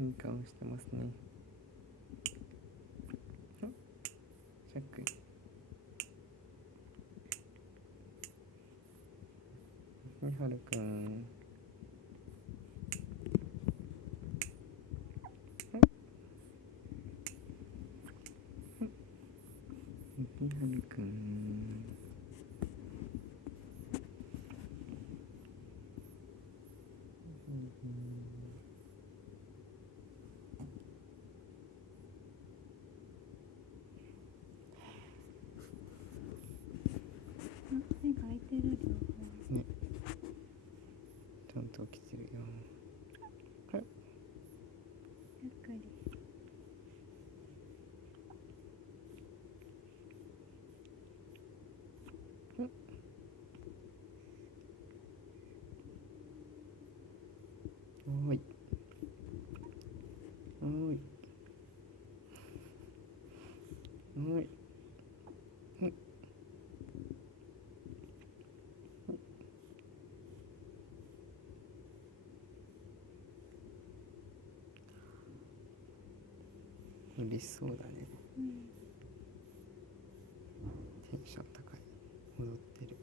いい顔してますね。しゃっくり。みはるくん。みはるくん。目が開いてる両方。ね。ちゃんと起きてるよ。はい。ゆっくり。おーい。おーい。おーい。嬉しそうだね。テンション高い。踊ってる。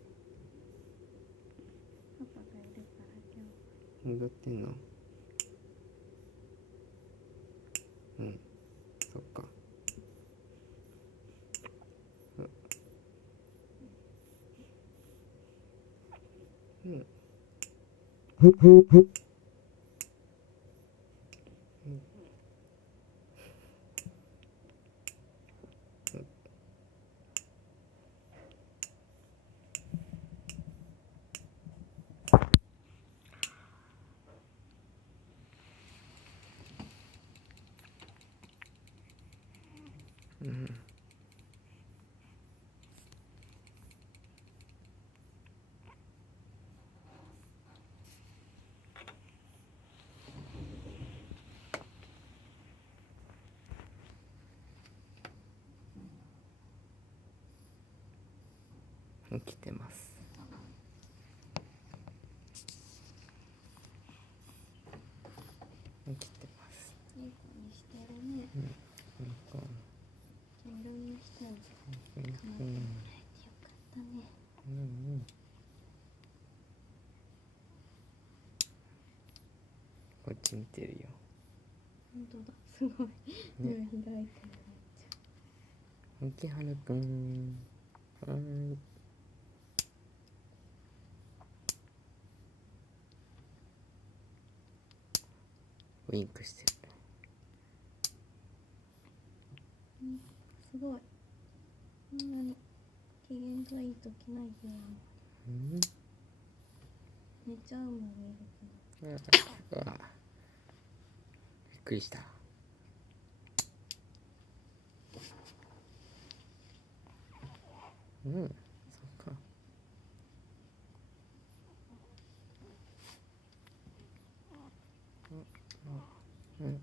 パパがいるから今日。踊ってんの？うん。そっか。うん。うん。起きてます。起きてます。いい子にしてるね。うん。いい子。いろんな人にうん。構ってもらえてよかったね。うんうん。こっち見てるよ。本当だ、すごい。目開いてる。みきはるくん。はーい。ウインクしてる。すごい。こんなに機嫌がいい時ないよ。うん。寝ちゃうもん見るうわ。びっくりした。うん。そっか。うん。